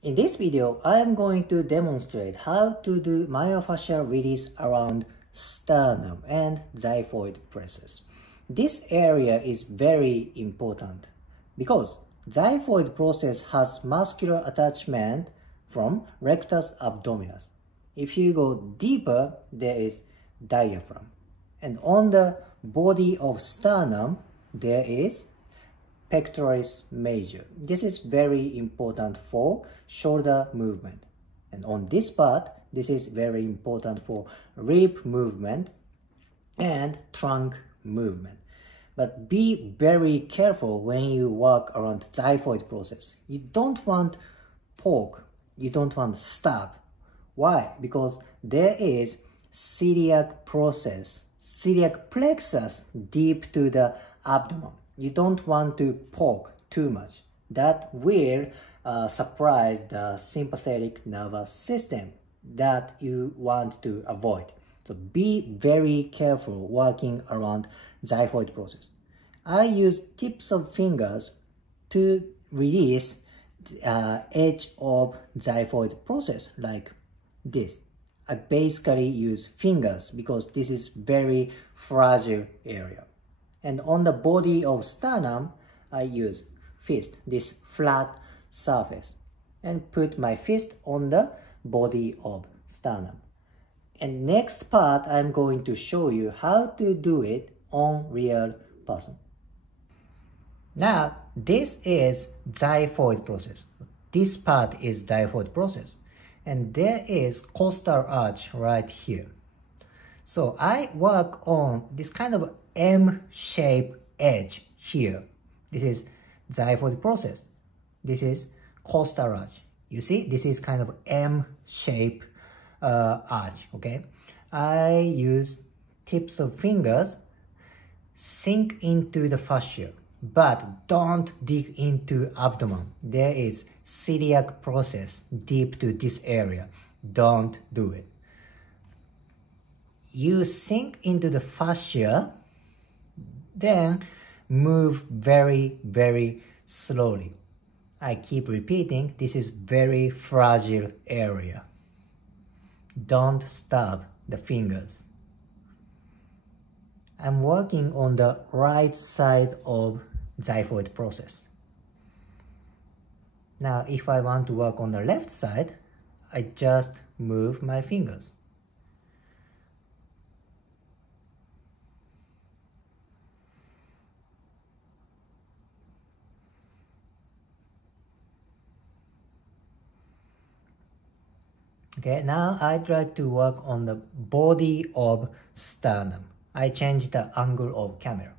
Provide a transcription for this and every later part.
In this video, I am going to demonstrate how to do myofascial release around sternum and xiphoid process. This area is very important because xiphoid process has muscular attachment from rectus abdominis. If you go deeper, there is diaphragm. And on the body of sternum, there is pectoralis major. This is very important for shoulder movement. And on this part, this is very important for rib movement and trunk movement. But be very careful when you walk around xiphoid process. You don't want poke, you don't want stab. Why? Because there is celiac process, celiac plexus deep to the abdomen. You don't want to poke too much. That will surprise the sympathetic nervous system that you want to avoid. So be very careful walking around xiphoid process. I use tips of fingers to release the edge of xiphoid process like this. I basically use fingers because this is very fragile area. And on the body of sternum, I use fist, this flat surface, and put my fist on the body of sternum. And next part, I'm going to show you how to do it on real person. Now, this is xiphoid process. This part is xiphoid process. And there is costal arch right here. So I work on this kind of M-shaped edge here. This is xiphoid process. This is costal arch. You see, this is kind of M-shaped arch, okay? I use tips of fingers, sink into the fascia, but don't dig into abdomen. There is celiac process deep to this area. Don't do it. You sink into the fascia, then move very, very slowly. I keep repeating, this is very fragile area. Don't stab the fingers. I'm working on the right side of xiphoid process. Now, if I want to work on the left side, I just move my fingers. Okay, now I try to work on the body of sternum. I change the angle of camera.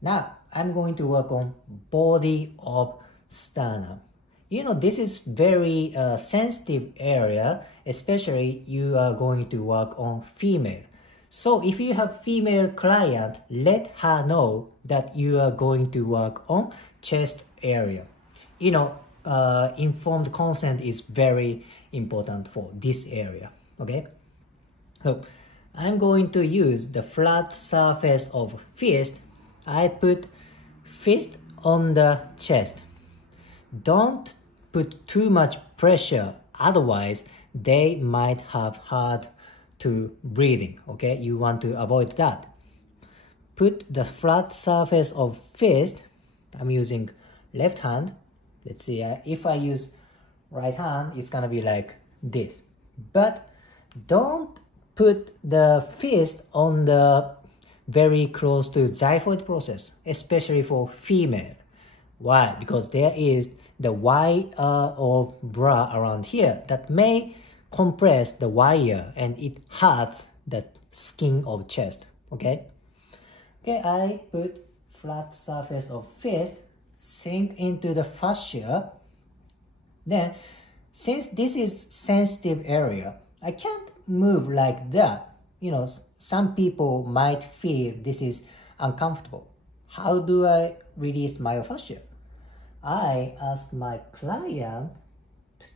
Now, I'm going to work on body of sternum. You know, this is very sensitive area, especially you are going to work on female. So if you have female client, let her know that you are going to work on chest area. You know, informed consent is very important for this area, okay? So I'm going to use the flat surface of fist. I put fist on the chest. Don't put too much pressure, otherwise they might have hard to breathing, okay? You want to avoid that. Put the flat surface of fist. I'm using left hand. Let's see, if I use right hand, it's gonna be like this. But don't put the fist on the very close to xiphoid process, especially for female. Why? Because there is the wire or bra around here that may compress the wire and it hurts the skin of chest, okay? Okay, I put flat surface of fist, sink into the fascia. Then, since this is sensitive area, I can't move like that. You know, some people might feel this is uncomfortable. How do I release myofascia? I ask my client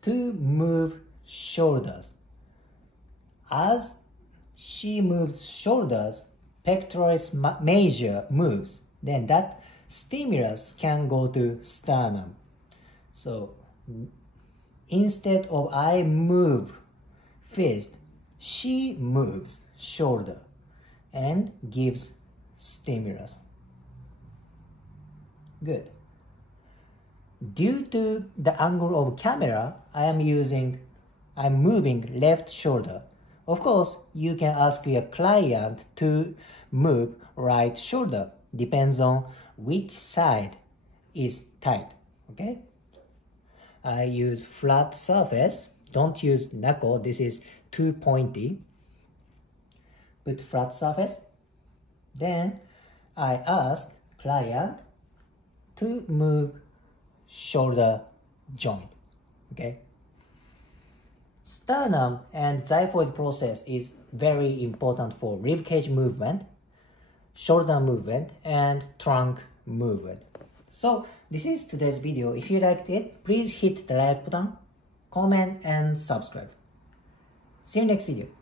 to move shoulders. As she moves shoulders, pectoralis major moves. Then that stimulus can go to sternum. So instead of I move fist, she moves shoulder and gives stimulus. Good. Due to the angle of camera, I'm moving left shoulder. Of course, you can ask your client to move right shoulder. Depends on which side is tight, okay? I use flat surface. Don't use knuckle. This is too pointy. Put flat surface. Then I ask client to move shoulder joint, okay? Sternum and xiphoid process is very important for ribcage movement, shoulder movement, and trunk movement. So this is today's video. If you liked it, please hit the like button, comment, and subscribe. See you next video.